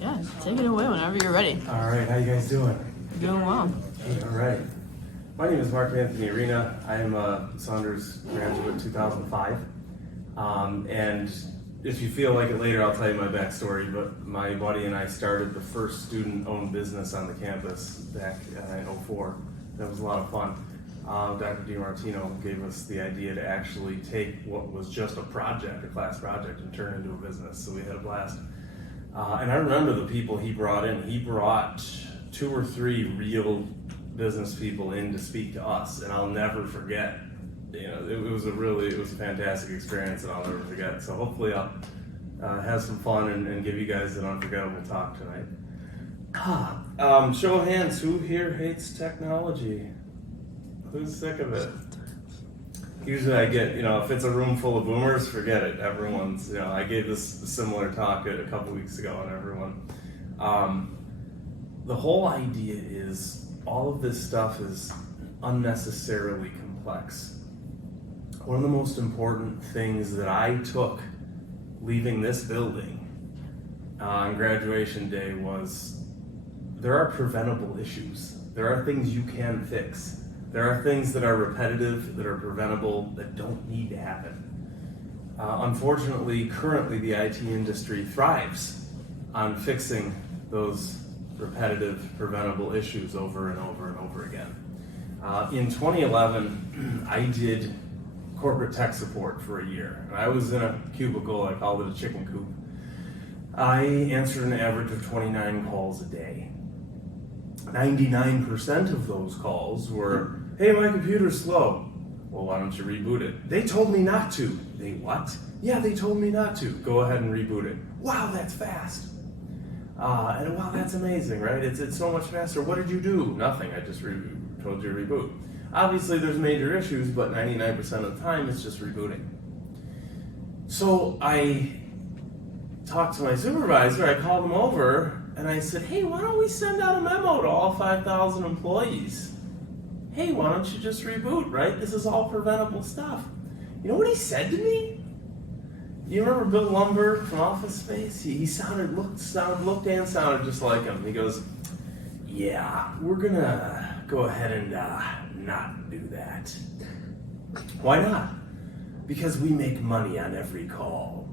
Yeah, take it away whenever you're ready. All right, how you guys doing? Doing well. Hey, all right. My name is Marc Anthony Arena. I am a Saunders graduate 2005. And if you feel like it later, I'll tell you my backstory, but my buddy and I started the first student-owned business on the campus back in '04. That was a lot of fun. Dr. DiMartino gave us the idea to actually take what was just a project, a class project, and turn it into a business, so we had a blast. And I remember the people he brought in. He brought 2 or 3 real business people in to speak to us, and I'll never forget. You know, it was a fantastic experience that I'll never forget. So hopefully I'll have some fun and give you guys an unforgettable talk tonight. Show of hands, who here hates technology? Who's sick of it? Usually I get, if it's a room full of boomers, forget it. Everyone's, I gave this similar talk a couple weeks ago, and everyone. The whole idea is all of this stuff is unnecessarily complex. One of the most important things that I took leaving this building on graduation day was there are preventable issues. There are things you can fix. There are things that are repetitive, that are preventable, that don't need to happen. Unfortunately, currently the IT industry thrives on fixing those repetitive, preventable issues over and over and over again. In 2011, I did corporate tech support for a year. I was in a cubicle, I called it a chicken coop. I answered an average of 29 calls a day. 99% of those calls were, hey, my computer's slow. Well, why don't you reboot it? They told me not to. They what? Yeah, they told me not to. Go ahead and reboot it. Wow, that's fast. And wow, that's amazing, right? It's so much faster. What did you do? Nothing, I just told you to reboot. Obviously there's major issues, but 99% of the time it's just rebooting. So I talked to my supervisor, I called him over, and I said, hey, why don't we send out a memo to all 5,000 employees? Hey, why don't you just reboot, right? This is all preventable stuff. You know what he said to me? You remember Bill Lumbergh from Office Space? He looked and sounded just like him. He goes, yeah, we're gonna go ahead and not do that. Why not? Because we make money on every call.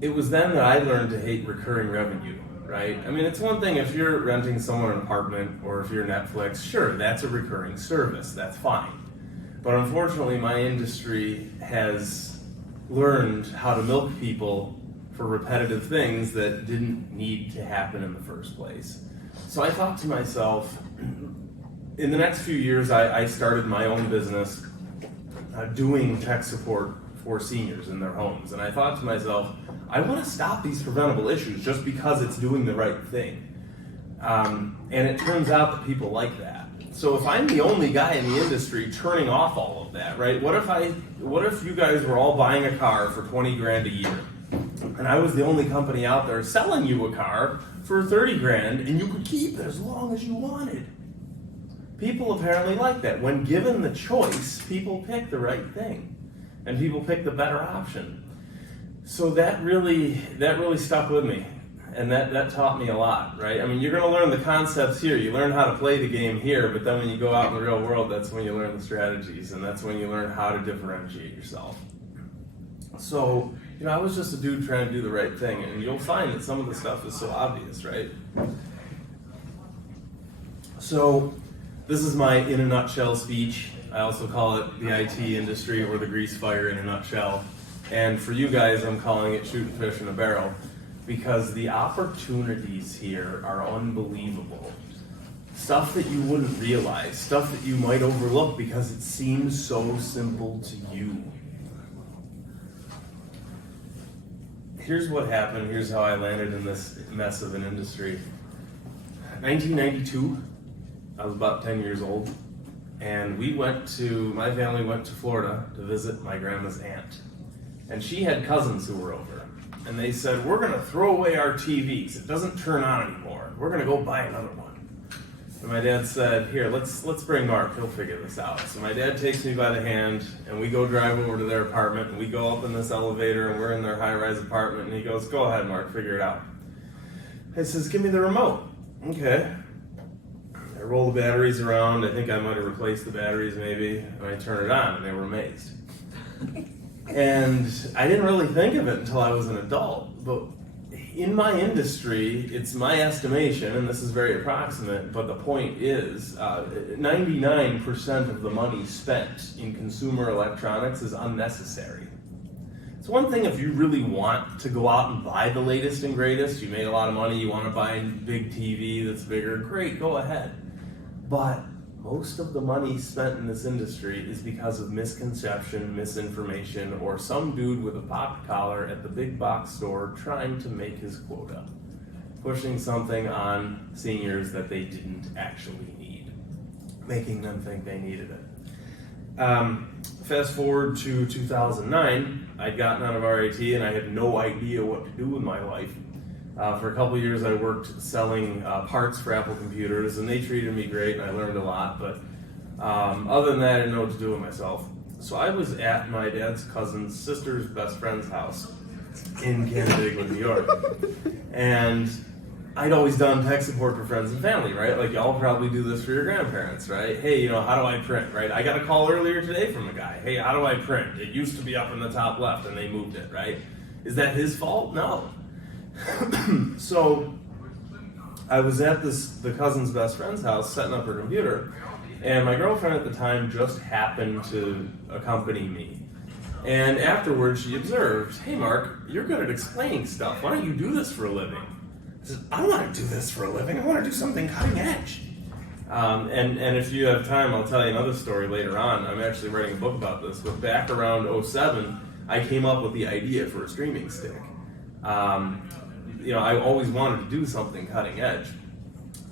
It was then that I learned to hate recurring revenue, right? I mean, it's one thing if you're renting someone an apartment or if you're Netflix, sure, that's a recurring service, that's fine. But unfortunately, my industry has learned how to milk people for repetitive things that didn't need to happen in the first place. So I thought to myself, in the next few years, I started my own business doing tech support for seniors in their homes. And I thought to myself, I want to stop these preventable issues just because it's doing the right thing. And it turns out that people like that. So if I'm the only guy in the industry turning off all of that, right? What if you guys were all buying a car for 20 grand a year, and I was the only company out there selling you a car for 30 grand, and you could keep it as long as you wanted? People apparently like that. When given the choice, people pick the right thing, and people pick the better option. So that really stuck with me, and that taught me a lot, right? I mean, you're going to learn the concepts here. You learn how to play the game here, but then when you go out in the real world, that's when you learn the strategies, and that's when you learn how to differentiate yourself. So, I was just a dude trying to do the right thing, and you'll find that some of the stuff is so obvious, right? So, this is my in a nutshell speech. I also call it the IT industry or the grease fire in a nutshell. And for you guys, I'm calling it shooting fish in a barrel, because the opportunities here are unbelievable. Stuff that you wouldn't realize, stuff that you might overlook because it seems so simple to you. Here's what happened, here's how I landed in this mess of an industry. 1992, I was about 10 years old, and my family went to Florida to visit my grandma's aunt. And she had cousins who were over, and they said, we're gonna throw away our TVs. It doesn't turn on anymore. We're gonna go buy another one. And my dad said, here, let's bring Mark, he'll figure this out. So my dad takes me by the hand, and we go drive over to their apartment, and we go up in this elevator, and we're in their high-rise apartment, and he goes, go ahead, Mark, figure it out. He says, give me the remote. Okay. I roll the batteries around, I think I might have replaced the batteries maybe, and I turn it on, and they were amazed. And I didn't really think of it until I was an adult, but in my industry, it's my estimation, and this is very approximate, but the point is 99% of the money spent in consumer electronics is unnecessary. It's one thing if you really want to go out and buy the latest and greatest, you made a lot of money, you want to buy a big TV that's bigger, great, go ahead. But most of the money spent in this industry is because of misconception, misinformation, or some dude with a popped collar at the big box store trying to make his quota, pushing something on seniors that they didn't actually need, making them think they needed it. Fast forward to 2009, I'd gotten out of RIT and I had no idea what to do with my life. For a couple of years I worked selling parts for Apple computers, and they treated me great and I learned a lot, but other than that I didn't know what to do with myself. So I was at my dad's cousin's sister's best friend's house in Canandaigua, New York. And I'd always done tech support for friends and family, right? Like y'all probably do this for your grandparents, right? Hey, you know, how do I print, right? I got a call earlier today from a guy. Hey, how do I print? It used to be up in the top left and they moved it, right? Is that his fault? No. So I was at the cousin's best friend's house setting up her computer, and my girlfriend at the time just happened to accompany me. And afterwards she observed, hey Mark, you're good at explaining stuff. Why don't you do this for a living? I said, I don't want to do this for a living. I want to do something cutting edge. And if you have time, I'll tell you another story later on. I'm actually writing a book about this, but back around 2007, I came up with the idea for a streaming stick. You know, I always wanted to do something cutting edge.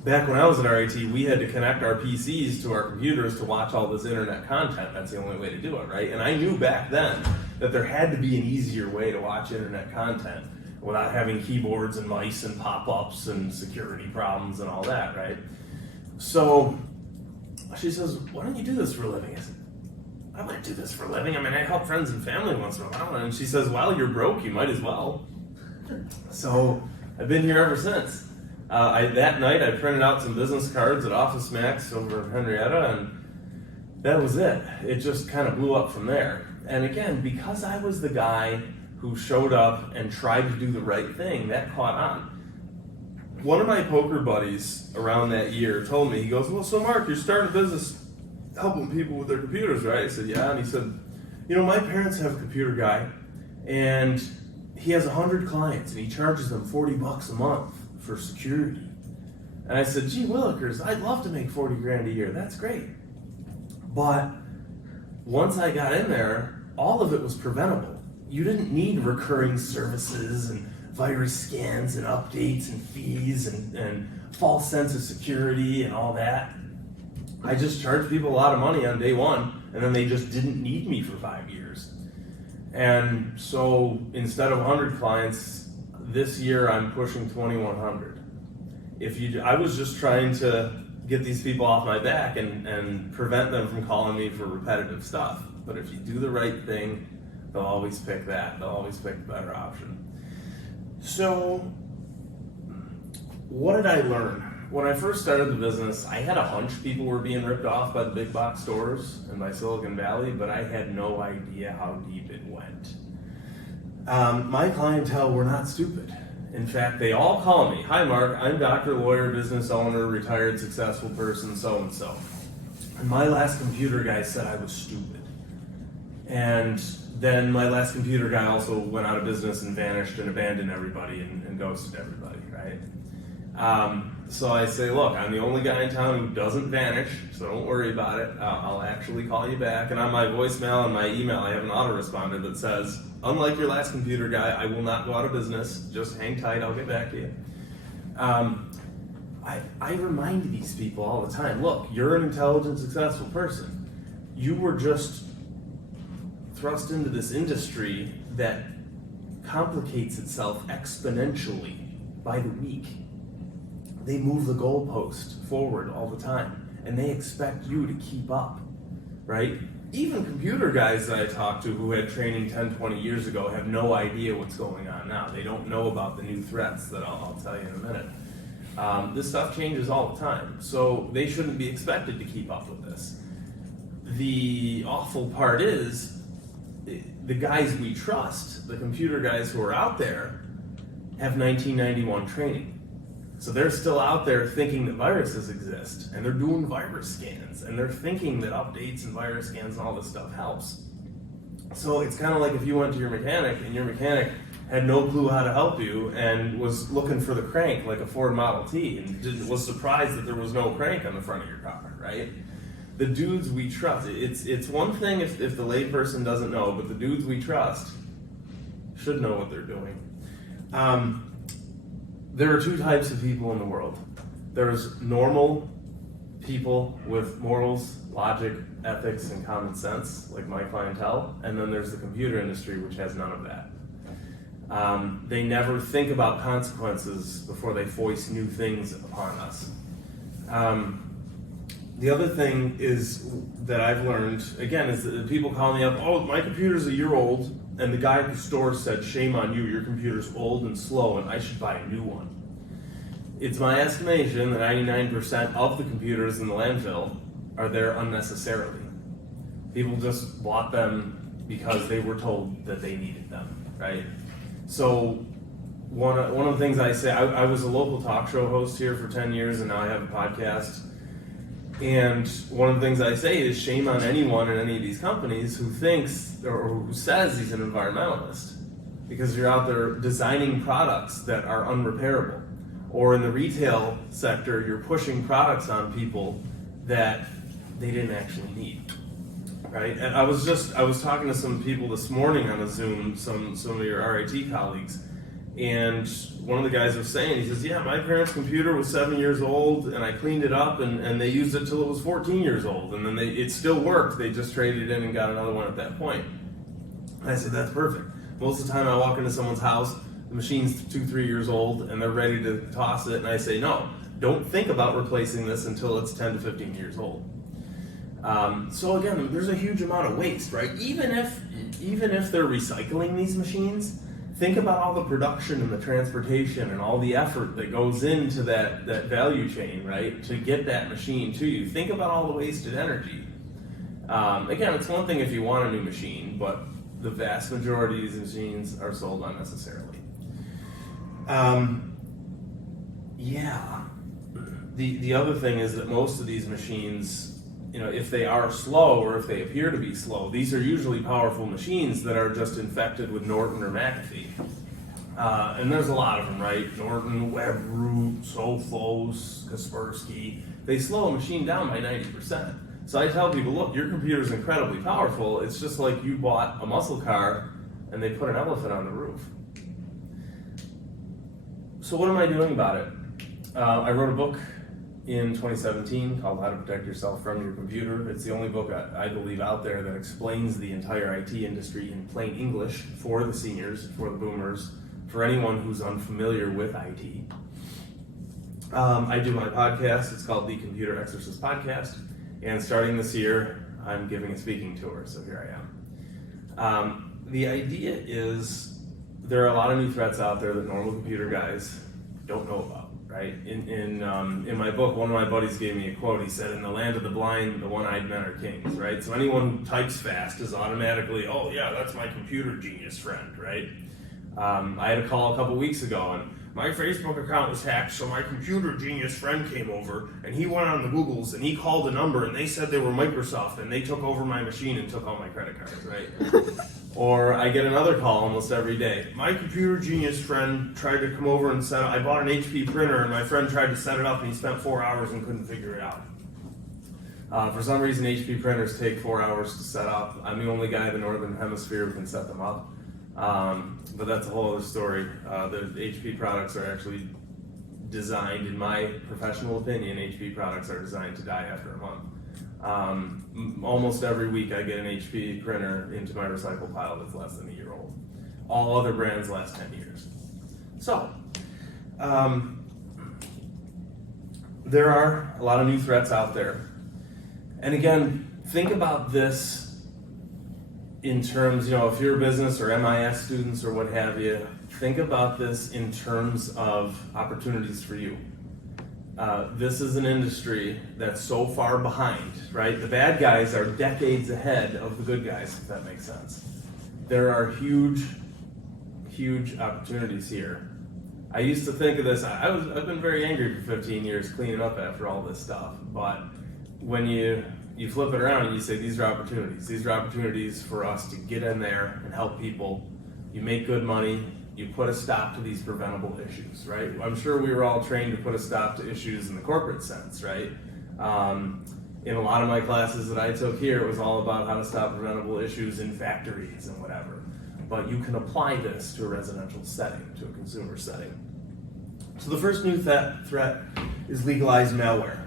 Back when I was at RIT, we had to connect our PCs to our computers to watch all this internet content. That's the only way to do it, right? And I knew back then that there had to be an easier way to watch internet content without having keyboards and mice and pop-ups and security problems and all that, right? So she says, why don't you do this for a living? I said, I might do this for a living. I mean, I help friends and family once in a while. And she says, well, you're broke, you might as well. So I've been here ever since. That night I printed out some business cards at Office Max over in Henrietta, and that was it. It just kind of blew up from there. And again, because I was the guy who showed up and tried to do the right thing, that caught on. One of my poker buddies around that year told me, he goes, well, so Mark, you're starting a business helping people with their computers, right? I said, yeah. And he said, you know, my parents have a computer guy, and he has 100 clients, and he charges them $40 a month for security. And I said, gee willikers, I'd love to make 40 grand a year. That's great. But once I got in there, all of it was preventable. You didn't need recurring services and virus scans and updates and fees and false sense of security and all that. I just charged people a lot of money on day one, and then they just didn't need me for 5 years. And so instead of 100 clients, this year I'm pushing 2,100. I was just trying to get these people off my back and prevent them from calling me for repetitive stuff. But if you do the right thing, they'll always pick that. They'll always pick the better option. So what did I learn? When I first started the business, I had a hunch people were being ripped off by the big box stores and by Silicon Valley, but I had no idea how deep it went. My clientele were not stupid. In fact, they all call me, hi Mark, I'm doctor, lawyer, business owner, retired successful person, so-and-so. And my last computer guy said I was stupid. And then my last computer guy also went out of business and vanished and abandoned everybody and ghosted everybody, right? So I say, look, I'm the only guy in town who doesn't vanish, so don't worry about it. I'll actually call you back. And on my voicemail and my email, I have an autoresponder that says, unlike your last computer guy, I will not go out of business. Just hang tight, I'll get back to you. I remind these people all the time, look, you're an intelligent, successful person. You were just thrust into this industry that complicates itself exponentially by the week. they move the goalpost forward all the time, and they expect you to keep up, right? Even computer guys that I talk to who had training 10, 20 years ago have no idea what's going on now. They don't know about the new threats that I'll tell you in a minute. This stuff changes all the time, so they shouldn't be expected to keep up with this. The awful part is, the guys we trust, the computer guys who are out there, have 1991 training. So they're still out there thinking that viruses exist, and they're doing virus scans, and they're thinking that updates and virus scans and all this stuff helps. So it's kind of like if you went to your mechanic, and your mechanic had no clue how to help you, and was looking for the crank like a Ford Model T, and was surprised that there was no crank on the front of your car, right? The dudes we trust, it's one thing if the layperson doesn't know, but the dudes we trust should know what they're doing. There are two types of people in the world. There's normal people with morals, logic, ethics, and common sense, like my clientele, and then there's the computer industry, which has none of that. They never think about consequences before they foist new things upon us. The other thing is that I've learned, again, is that people call me up, oh, my computer's a year old, and the guy at the store said, shame on you, your computer's old and slow, and I should buy a new one. It's my estimation that 99% of the computers in the landfill are there unnecessarily. People just bought them because they were told that they needed them, right? So one of the things I say, I was a local talk show host here for 10 years, and now I have a podcast. And one of the things I say is shame on anyone in any of these companies who thinks or who says he's an environmentalist, because you're out there designing products that are unrepairable. Or in the retail sector, you're pushing products on people that they didn't actually need, right? And I was talking to some people this morning on a Zoom, some of your RIT colleagues, and one of the guys was saying, he says, yeah, my parents' computer was 7 years old, and I cleaned it up, and they used it till it was 14 years old, and then it still worked. They just traded it in and got another one at that point. And I said, that's perfect. Most of the time I walk into someone's house, the machine's 2-3 years old, and they're ready to toss it, and I say, no, don't think about replacing this until it's 10 to 15 years old. So again, there's a huge amount of waste, right? Even if they're recycling these machines, think about all the production and the transportation and all the effort that goes into that value chain, right, to get that machine to you. Think about all the wasted energy. Again, it's one thing if you want a new machine, but the vast majority of these machines are sold unnecessarily. The other thing is that most of these machines, if they are slow or if they appear to be slow, these are usually powerful machines that are just infected with Norton or McAfee. And there's a lot of them, right? Norton, Webroot, Sophos, Kaspersky. They slow a machine down by 90%. So I tell people, look, your computer's incredibly powerful. It's just like you bought a muscle car and they put an elephant on the roof. So what am I doing about it? I wrote a book in 2017 called How to Protect Yourself from Your Computer. It's the only book I believe out there that explains the entire IT industry in plain English for the seniors, for the boomers, for anyone who's unfamiliar with IT. I do my podcast. It's called the Computer Exorcist Podcast. And starting this year, I'm giving a speaking tour, so here I am. The idea is there are a lot of new threats out there that normal computer guys don't know about. Right? In my book, one of my buddies gave me a quote. He said, in the land of the blind, the one-eyed men are kings, right? So anyone who types fast is automatically, oh yeah, that's my computer genius friend, right? I had a call a couple weeks ago, and my Facebook account was hacked, so my computer genius friend came over, and he went on the Googles, and he called a number, and they said they were Microsoft, and they took over my machine and took all my credit cards, right? Or I get another call almost every day. My computer genius friend tried to come over and I bought an HP printer, and my friend tried to set it up, and he spent 4 hours and couldn't figure it out. For some reason, HP printers take 4 hours to set up. I'm the only guy in the Northern Hemisphere who can set them up. But that's a whole other story. The HP products are actually designed, in my professional opinion, HP products are designed to die after a month. Almost every week I get an HP printer into my recycle pile that's less than a year old. All other brands last 10 years. So, there are a lot of new threats out there. And again, think about this in terms, if you're a business or MIS students or what have you, think about this in terms of opportunities for you. This is an industry that's so far behind, right? The bad guys are decades ahead of the good guys, if that makes sense. There are huge opportunities here. I used to think of this, I've been very angry for 15 years cleaning up after all this stuff, but when you flip it around and you say these are opportunities for us to get in there and help people. You make good money, you put a stop to these preventable issues, right? I'm sure we were all trained to put a stop to issues in the corporate sense, right? In a lot of my classes that I took here, it was all about how to stop preventable issues in factories and whatever. But you can apply this to a residential setting, to a consumer setting. So the first new threat is legalized malware.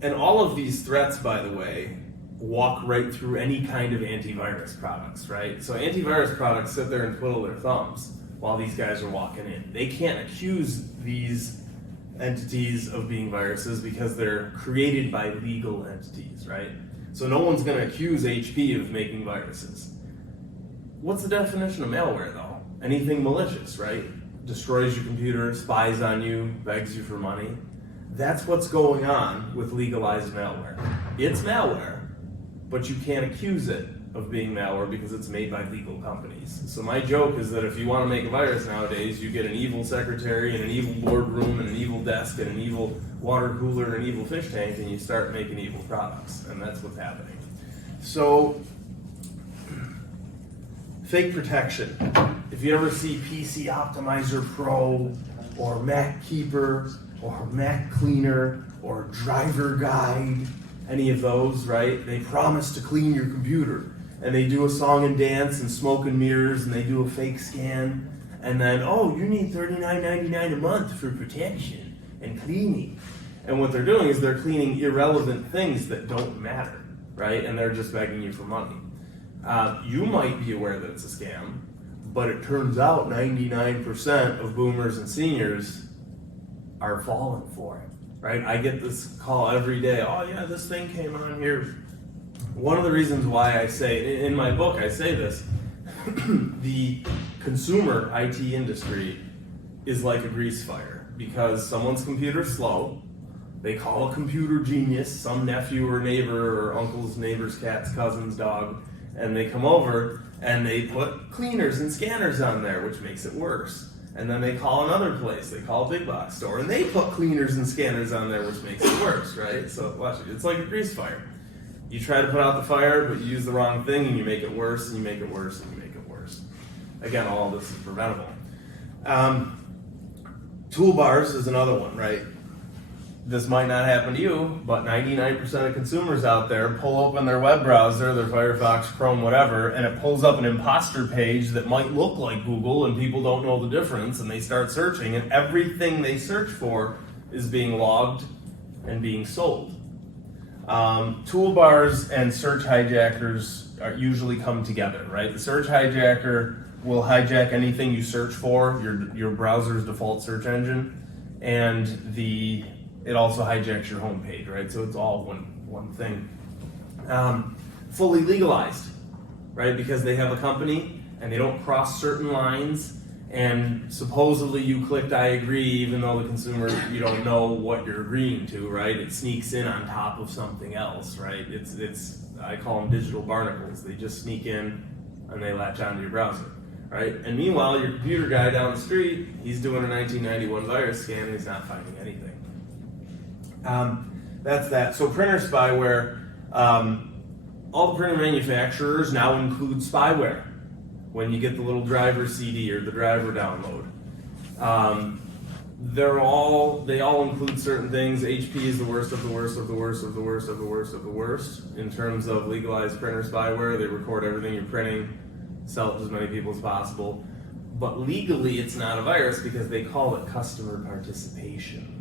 And all of these threats, by the way, walk right through any kind of antivirus products, right? So antivirus products sit there and twiddle their thumbs while these guys are walking in. They can't accuse these entities of being viruses because they're created by legal entities, right? So no one's going to accuse HP of making viruses. What's the definition of malware, though? Anything malicious, right? Destroys your computer, spies on you, begs you for money. That's what's going on with legalized malware. It's malware, but you can't accuse it of being malware because it's made by legal companies. So my joke is that if you want to make a virus nowadays, you get an evil secretary and an evil boardroom and an evil desk and an evil water cooler and an evil fish tank, and you start making evil products, and that's what's happening. So, fake protection. If you ever see PC Optimizer Pro or Mac Keeper or Mac Cleaner or Driver Guide, any of those, right? They promise to clean your computer, and they do a song and dance and smoke and mirrors, and they do a fake scan, and then, oh, you need $39.99 a month for protection and cleaning. And what they're doing is they're cleaning irrelevant things that don't matter, right? And they're just begging you for money. You might be aware that it's a scam, but it turns out 99% of boomers and seniors are falling for it, right? I get this call every day. Oh yeah, this thing came on here. One of the reasons why I say, in my book I say this, the consumer IT industry is like a grease fire because someone's computer's slow. They call a computer genius, some nephew or neighbor or uncle's neighbor's cat's cousin's dog, and they come over and they put cleaners and scanners on there, which makes it worse. And then they call another place, they call a big box store, and they put cleaners and scanners on there, which makes it worse, right? So watch it, it's like a grease fire. You try to put out the fire, but you use the wrong thing, and you make it worse, and you make it worse, and you make it worse. Again, all of this is preventable. Toolbars is another one, right? This might not happen to you, but 99% of consumers out there pull open their web browser, their Firefox, Chrome, whatever, and it pulls up an imposter page that might look like Google, and people don't know the difference, and they start searching, and everything they search for is being logged and being sold. Toolbars and search hijackers usually come together, right? The search hijacker will hijack anything you search for, your browser's default search engine, and it also hijacks your home page, right? So it's all one thing. Fully legalized, right? Because they have a company and they don't cross certain lines, and supposedly you clicked I agree even though the consumer, you don't know what you're agreeing to, right? It sneaks in on top of something else, right? It's I call them digital barnacles. They just sneak in and they latch onto your browser, right? And meanwhile, your computer guy down the street, he's doing a 1991 virus scan and he's not finding anything. That's that. So printer spyware, all the printer manufacturers now include spyware when you get the little driver CD or the driver download. They all include certain things. HP is the worst of the worst of the worst of the worst of the worst of the worst in terms of legalized printer spyware. They record everything you're printing, sell it to as many people as possible. But legally, it's not a virus because they call it customer participation.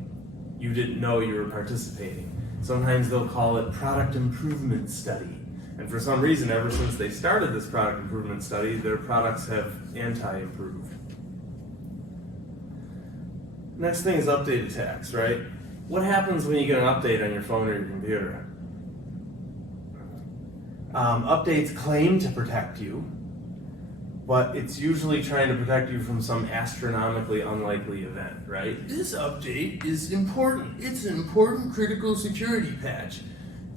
You didn't know you were participating. Sometimes they'll call it product improvement study. And for some reason, ever since they started this product improvement study, their products have anti-improved. Next thing is update attacks, right? What happens when you get an update on your phone or your computer? Updates claim to protect you, but it's usually trying to protect you from some astronomically unlikely event, right? This update is important. It's an important critical security patch.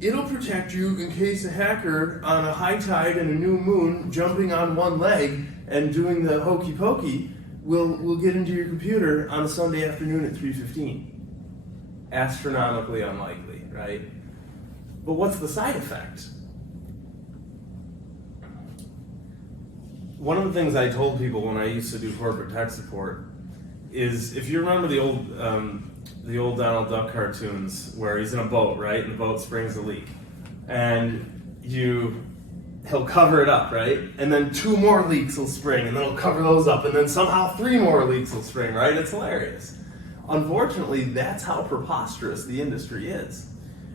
It'll protect you in case a hacker on a high tide and a new moon jumping on one leg and doing the hokey pokey will get into your computer on a Sunday afternoon at 3:15. Astronomically unlikely, right? But what's the side effect? One of the things I told people when I used to do corporate tech support is, if you remember the old Donald Duck cartoons where he's in a boat, right, and the boat springs a leak, and he'll cover it up, right, and then 2 more leaks will spring, and then he'll cover those up, and then somehow 3 more leaks will spring, right? It's hilarious. Unfortunately, that's how preposterous the industry is.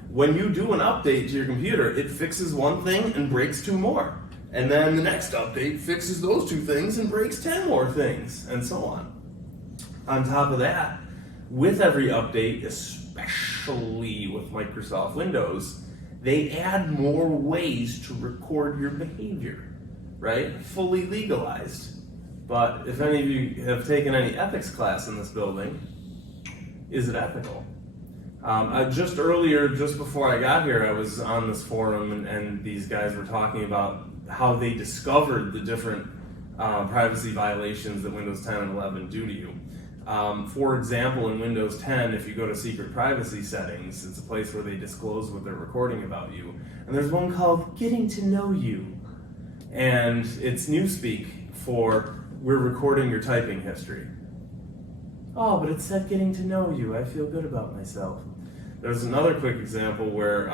When you do an update to your computer, it fixes one thing and breaks 2 more. And then the next update fixes those 2 things and breaks 10 more things, and so on. On top of that, with every update, especially with Microsoft Windows, they add more ways to record your behavior, right? Fully legalized. But if any of you have taken any ethics class in this building, is it ethical? Just earlier, just before I got here, I was on this forum and these guys were talking about how they discovered the different privacy violations that Windows 10 and 11 do to you. For example, in Windows 10, if you go to secret privacy settings, it's a place where they disclose what they're recording about you. And there's one called Getting to Know You. And it's newspeak for we're recording your typing history. Oh, but it said Getting to Know You. I feel good about myself. There's another quick example where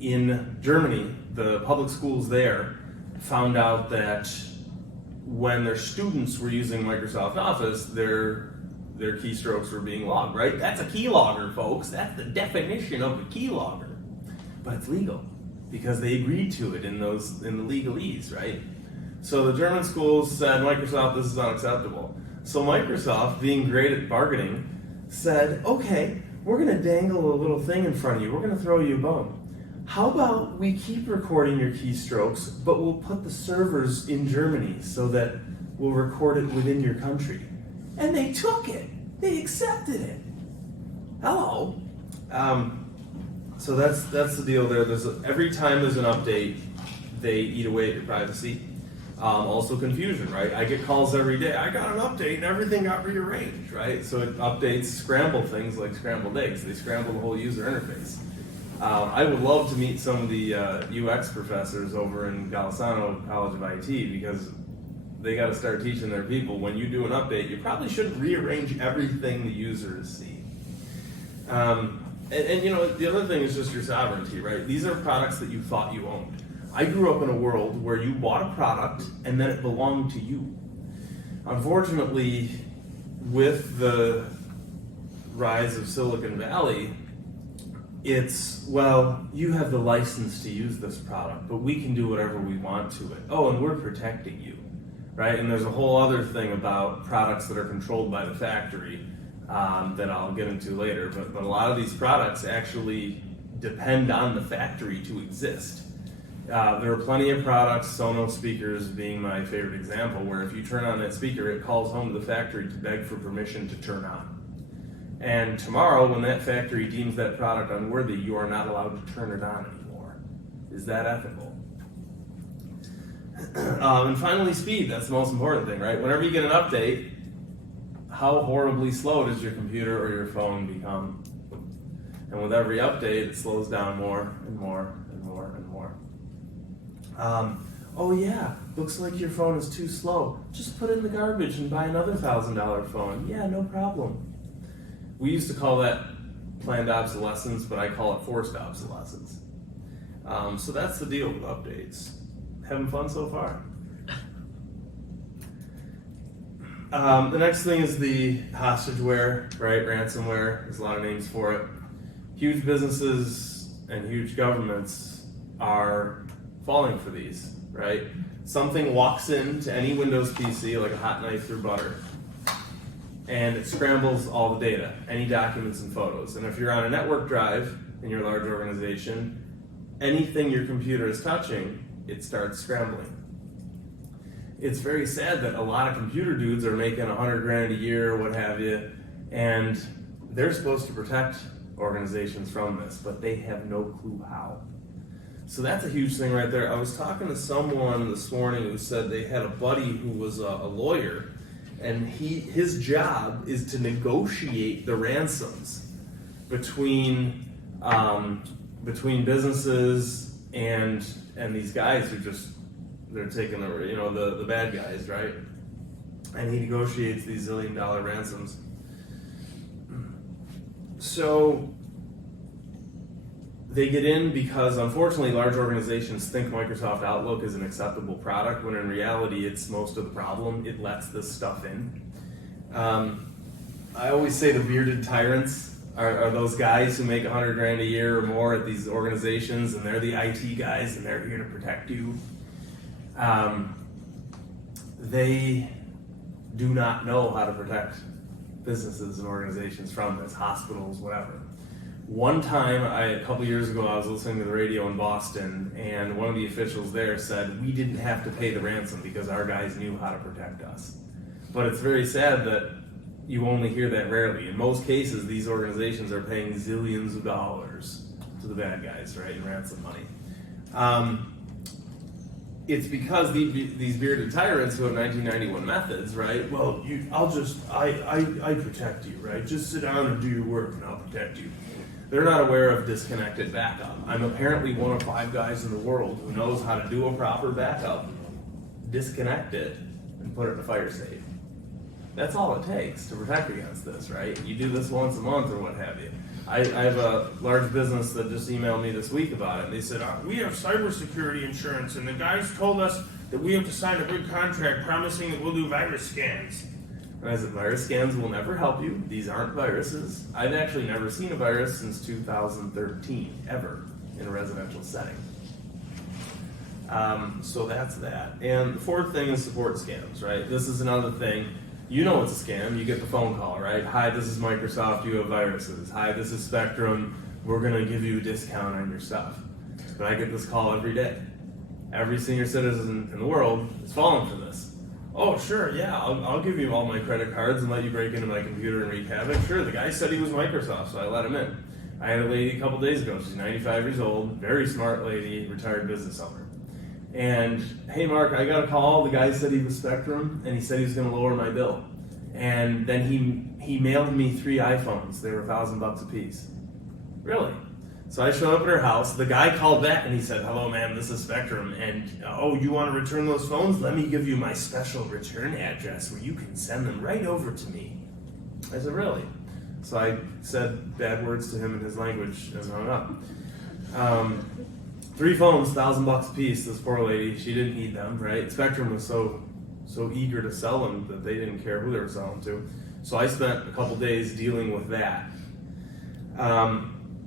in Germany, the public schools there found out that when their students were using Microsoft Office, their keystrokes were being logged, right? That's a keylogger, folks. That's the definition of a keylogger. But it's legal because they agreed to it in the legalese, right? So the German schools said, Microsoft, this is unacceptable. So Microsoft, being great at bargaining, said, okay, we're going to dangle a little thing in front of you. We're going to throw you a bone. How about we keep recording your keystrokes, but we'll put the servers in Germany so that we'll record it within your country. And they took it. They accepted it. Hello. So that's the deal there. Every time there's an update, they eat away at your privacy. Also confusion, right? I get calls every day. I got an update and everything got rearranged, right? So it updates scramble things like scrambled eggs. They scramble the whole user interface. I would love to meet some of the UX professors over in Golisano College of IT because they got to start teaching their people when you do an update, you probably shouldn't rearrange everything the users see. And you know, the other thing is just your sovereignty, right? These are products that you thought you owned. I grew up in a world where you bought a product and then it belonged to you. Unfortunately, with the rise of Silicon Valley, it's, well, you have the license to use this product, but we can do whatever we want to it. Oh, and we're protecting you, right? And there's a whole other thing about products that are controlled by the factory that I'll get into later, but a lot of these products actually depend on the factory to exist. There are plenty of products, Sonos speakers being my favorite example, where if you turn on that speaker, it calls home to the factory to beg for permission to turn on. And tomorrow, when that factory deems that product unworthy, you are not allowed to turn it on anymore. Is that ethical? And finally, speed. That's the most important thing, right? Whenever you get an update, how horribly slow does your computer or your phone become? And with every update, it slows down more and more and more and more. Oh yeah, looks like your phone is too slow. Just put it in the garbage and buy another $1,000 phone. Yeah, no problem. We used to call that planned obsolescence, but I call it forced obsolescence. So that's the deal with updates. Having fun so far? The next thing is the hostageware, right? Ransomware. There's a lot of names for it. Huge businesses and huge governments are falling for these, right? Something walks into any Windows PC like a hot knife through butter. and it scrambles all the data, any documents and photos. And if you're on a network drive in your large organization, anything your computer is touching, it starts scrambling. It's very sad that a lot of computer dudes are making $100,000 a year, what have you, and they're supposed to protect organizations from this, but they have no clue how. So that's a huge thing right there. I was talking to someone this morning who said they had a buddy who was a lawyer, and his job is to negotiate the ransoms between businesses and these guys who they're taking the bad guys, right? And he negotiates these $1 zillion ransoms. So they get in because, unfortunately, large organizations think Microsoft Outlook is an acceptable product, when in reality it's most of the problem. It lets this stuff in. I always say the bearded tyrants are those guys who make $100,000 a year or more at these organizations, and they're the IT guys, and they're here to protect you. They do not know how to protect businesses and organizations from this, hospitals, whatever. One time, a couple years ago, I was listening to the radio in Boston, and one of the officials there said, we didn't have to pay the ransom because our guys knew how to protect us. But it's very sad that you only hear that rarely. In most cases, these organizations are paying zillions of dollars to the bad guys, right, in ransom money. It's because these bearded tyrants who have 1991 methods, right? Well, I protect you, right? Just sit down and do your work, and I'll protect you. They're not aware of disconnected backup. I'm apparently one of 5 guys in the world who knows how to do a proper backup, disconnect it, and put it in a fire safe. That's all it takes to protect against this, right? You do this once a month or what have you. I have a large business that just emailed me this week about it. They said, we have cybersecurity insurance, and the guys told us that we have to sign a big contract promising that we'll do virus scans. And I said, virus scans will never help you. These aren't viruses. I've actually never seen a virus since 2013, ever, in a residential setting. So that's that. And the fourth thing is support scams, right? This is another thing. You know it's a scam. You get the phone call, right? Hi, this is Microsoft. You have viruses. Hi, this is Spectrum. We're going to give you a discount on your stuff. But I get this call every day. Every senior citizen in the world is falling for this. Oh, sure, yeah, I'll give you all my credit cards and let you break into my computer and wreak havoc. Sure, the guy said he was Microsoft, so I let him in. I had a lady a couple days ago. She's 95 years old, very smart lady, retired business owner. And, hey, Mark, I got a call. The guy said he was Spectrum, and he said he was going to lower my bill. And then he mailed me 3 iPhones. They were $1,000 a piece. Really? So I showed up at her house. The guy called back and he said, hello, ma'am, this is Spectrum. And, you want to return those phones? Let me give you my special return address where you can send them right over to me. I said, really? So I said bad words to him in his language and hung up. 3 phones, $1,000 a piece. This poor lady, she didn't need them, right? Spectrum was so eager to sell them that they didn't care who they were selling to. So I spent a couple days dealing with that.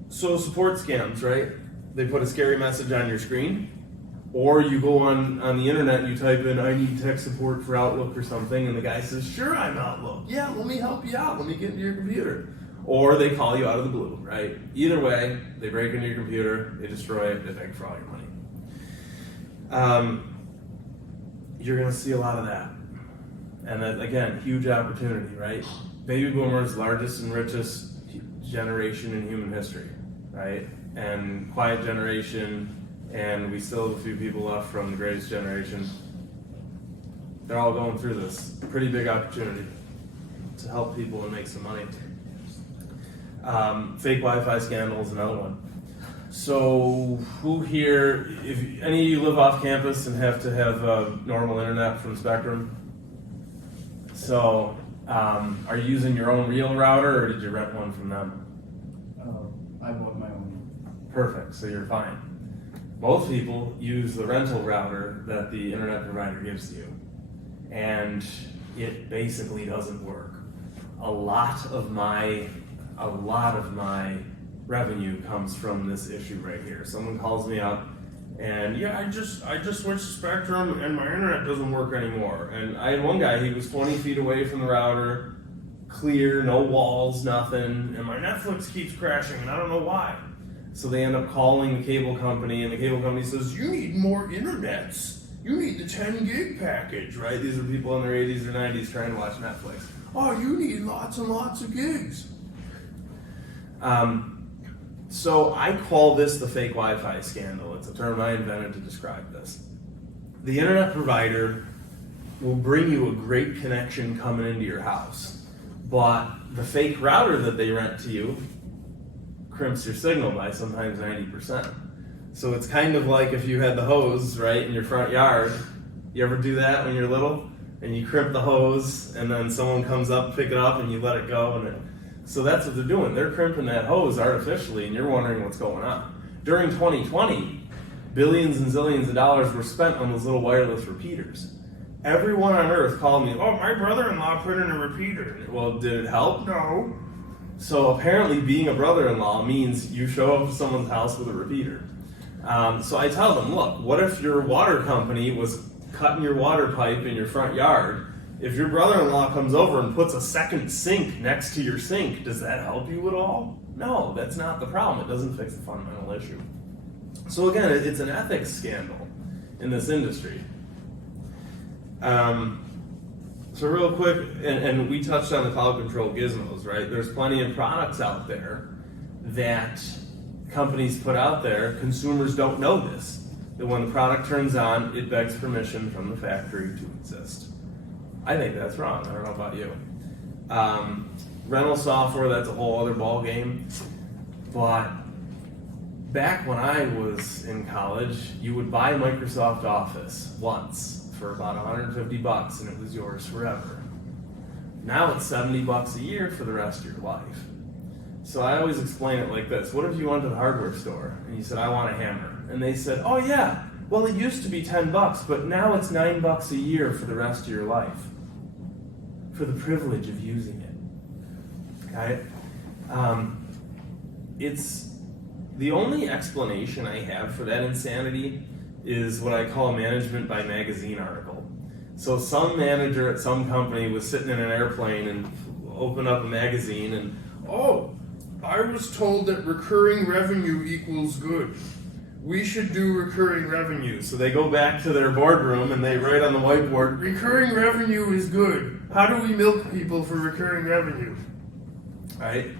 So support scams, right? They put a scary message on your screen, or you go on the internet and you type in, I need tech support for Outlook or something, and the guy says, sure, I'm Outlook. Yeah, let me help you out. Let me get into your computer. Or they call you out of the blue, right? Either way, they break into your computer, they destroy it, they beg for all your money. You're going to see a lot of that. And that, again, huge opportunity, right? Baby boomers, largest and richest generation in human history, right? And quiet generation, and we still have a few people left from the greatest generation. They're all going through this pretty big opportunity to help people and make some money. Fake Wi-Fi scandal is another one. So who here, if any of you live off campus and have to have normal internet from Spectrum? So are you using your own real router, or did you rent one from them? I bought my own. Perfect, so you're fine. Most people use the rental router that the internet provider gives you, and it basically doesn't work. A lot of my revenue comes from this issue right here. Someone calls me up and I just switched to Spectrum and my internet doesn't work anymore. And I had one guy, he was 20 feet away from the router, clear, no walls, nothing, and my Netflix keeps crashing, and I don't know why. So they end up calling the cable company, and the cable company says, you need more internets. You need the 10 gig package, right? These are people in their 80s or 90s trying to watch Netflix. Oh, you need lots and lots of gigs. So I call this the fake Wi-Fi scandal. It's a term I invented to describe this. The internet provider will bring you a great connection coming into your house, but the fake router that they rent to you crimps your signal by sometimes 90%. So it's kind of like if you had the hose, right, in your front yard. You ever do that when you're little? And you crimp the hose, and then someone comes up, pick it up, and you let it go. So that's what they're doing. They're crimping that hose artificially, and you're wondering what's going on. During 2020, billions and zillions of dollars were spent on those little wireless repeaters. Everyone on earth called me, oh, my brother-in-law put in a repeater. Well, did it help? No. So apparently being a brother-in-law means you show up to someone's house with a repeater. So I tell them, look, what if your water company was cutting your water pipe in your front yard? If your brother-in-law comes over and puts a second sink next to your sink, does that help you at all? No, that's not the problem. It doesn't fix the fundamental issue. So again, it's an ethics scandal in this industry. So real quick, and we touched on the cloud control gizmos, right? There's plenty of products out there that companies put out there. Consumers don't know this, that when the product turns on, it begs permission from the factory to exist. I think that's wrong. I don't know about you. Rental software, that's a whole other ball game. But back when I was in college, you would buy Microsoft Office once for about $150 and it was yours forever. Now it's $70 a year for the rest of your life. So I always explain it like this. What if you went to the hardware store and you said, I want a hammer? And they said, oh yeah, well it used to be $10, but now it's $9 a year for the rest of your life. For the privilege of using it. Okay? It's the only explanation I have for that insanity is what I call a management by magazine article. So some manager at some company was sitting in an airplane and opened up a magazine and, oh, I was told that recurring revenue equals good. We should do recurring revenue. So they go back to their boardroom and they write on the whiteboard, recurring revenue is good. How do we milk people for recurring revenue? Right?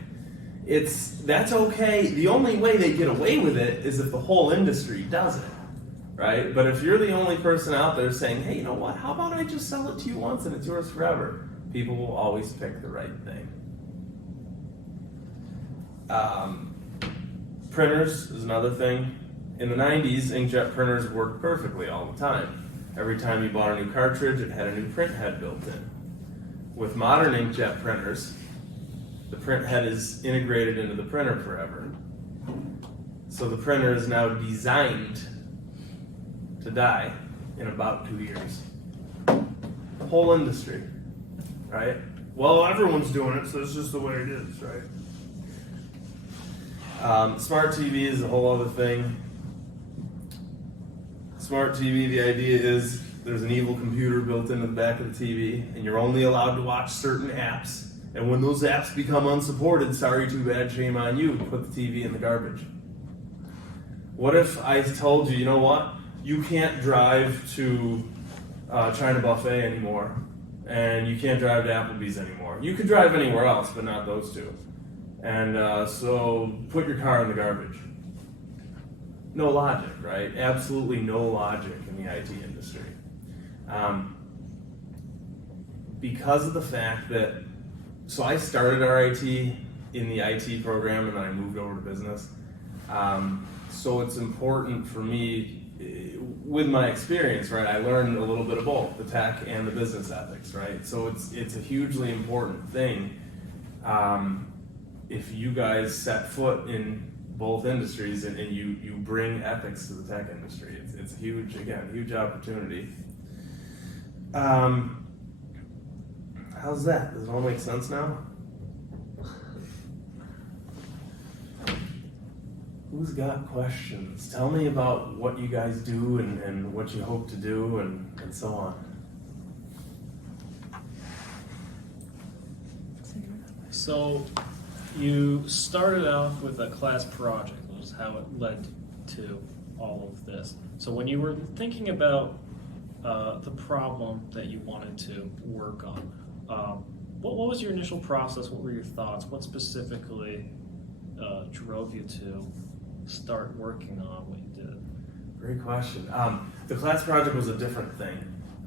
That's okay. The only way they get away with it is if the whole industry does it. Right? But if you're the only person out there saying, hey, you know what? How about I just sell it to you once and it's yours forever? People will always pick the right thing. Printers is another thing. In the 90s, inkjet printers worked perfectly all the time. Every time you bought a new cartridge, it had a new print head built in. With modern inkjet printers, the print head is integrated into the printer forever. So the printer is now designed to die in about 2 years. The whole industry, right? Well, everyone's doing it, so it's just the way it is, right? Smart TV is a whole other thing. Smart TV, the idea is there's an evil computer built into the back of the TV, and you're only allowed to watch certain apps. And when those apps become unsupported, sorry, too bad, shame on you, put the TV in the garbage. What if I told you, you know what? You can't drive to China Buffet anymore, and you can't drive to Applebee's anymore. You could drive anywhere else, but not those two. And so put your car in the garbage. No logic, right? Absolutely no logic in the IT industry. Because of the fact that, so I started RIT in the IT program and then I moved over to business. So it's important for me, with my experience, right, I learned a little bit of both, the tech and the business ethics, right? So it's a hugely important thing. If you guys set foot in both industries and you bring ethics to the tech industry, it's a huge, again, huge opportunity. How's that? Does it all make sense now? Who's got questions? Tell me about what you guys do and what you hope to do and so on. So you started off with a class project, which is how it led to all of this. So when you were thinking about the problem that you wanted to work on, what was your initial process? What were your thoughts? What specifically drove you to start working on what you did? Great question. The class project was a different thing.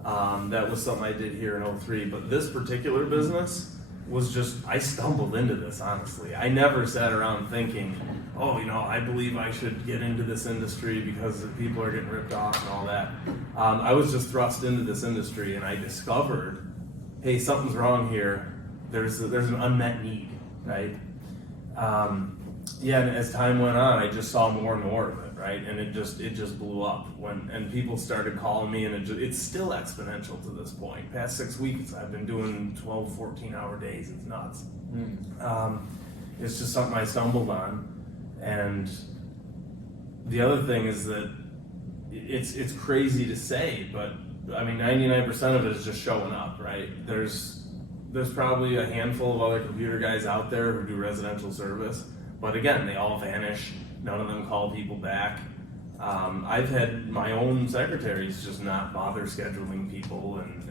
That was something I did here in 03, but this particular business was just, I stumbled into this, honestly. I never sat around thinking, oh, I believe I should get into this industry because people are getting ripped off and all that. I was just thrust into this industry and I discovered, hey, something's wrong here. There's an unmet need, right? And as time went on, I just saw more and more of it, right? And it just blew up and people started calling me, and it's still exponential to this point. Past 6 weeks, I've been doing 12, 14-hour days. It's nuts. It's just something I stumbled on, and the other thing is that it's crazy to say, but I mean, 99% of it is just showing up, right? There's probably a handful of other computer guys out there who do residential service. But again, they all vanish. None of them call people back. I've had my own secretaries just not bother scheduling people, and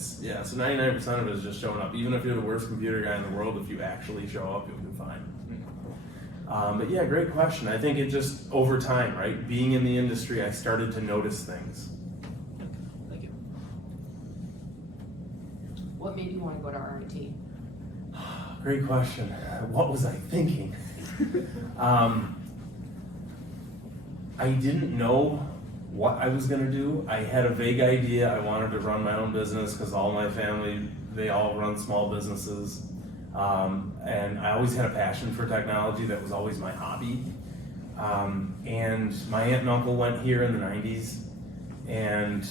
so 99% of it is just showing up. Even if you're the worst computer guy in the world, if you actually show up, you'll do fine. But yeah, great question. I think it just, over time, right? Being in the industry, I started to notice things. Thank you. What made you want to go to RIT? Great question. What was I thinking? I didn't know what I was going to do. I had a vague idea. I wanted to run my own business because all my family, they all run small businesses. And I always had a passion for technology. That was always my hobby. And my aunt and uncle went here in the 90s. And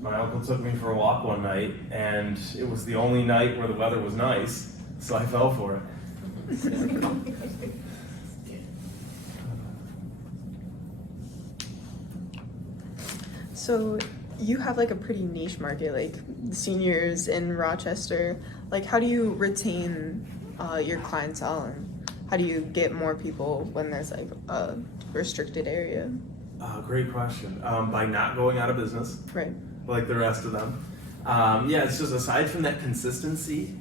my uncle took me for a walk one night. And it was the only night where the weather was nice. So I fell for it. So you have like a pretty niche market, like seniors in Rochester. Like, how do you retain your clientele, and how do you get more people when there's like a restricted area? Great question. By not going out of business, Right. like the rest of them. It's just aside from that consistency.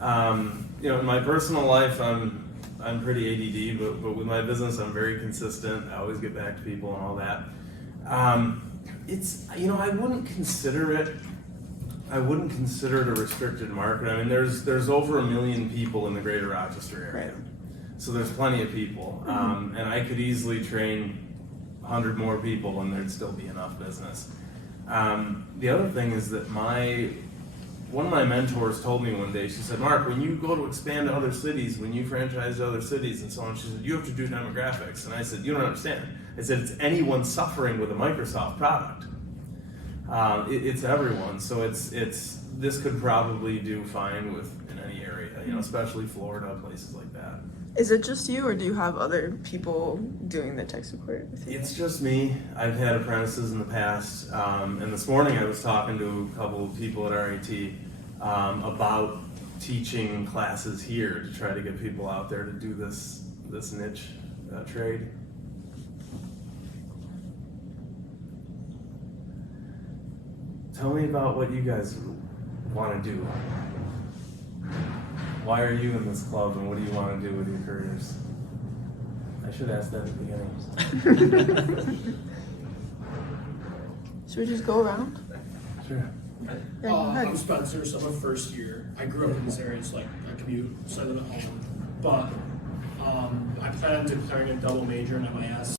In my personal life, I'm pretty ADD, but with my business, I'm very consistent. I always get back to people and all that. I wouldn't consider it a restricted market. I mean, there's over 1 million people in the greater Rochester area. Right. So there's plenty of people. And I could easily train 100 more people and there'd still be enough business. The other thing is that one of my mentors told me one day, she said, Mark, when you go to expand to other cities, when you franchise to other cities and so on, she said, you have to do demographics. And I said, you don't understand. I said, it's anyone suffering with a Microsoft product. It's everyone. So this could probably do fine in any area, especially Florida, places like that. Is it just you, or do you have other people doing the tech support with you? It's just me. I've had apprentices in the past, and this morning I was talking to a couple of people at RIT about teaching classes here to try to get people out there to do this niche trade. Tell me about what you guys want to do. Why are you in this club, and what do you want to do with your careers? I should ask that at the beginning. Should we just go around? Sure. Yeah, go ahead. I'm Spencer, so I'm a first year. I grew up in this area, so like I commute, so I live at home. But I plan on declaring a double major in MIS.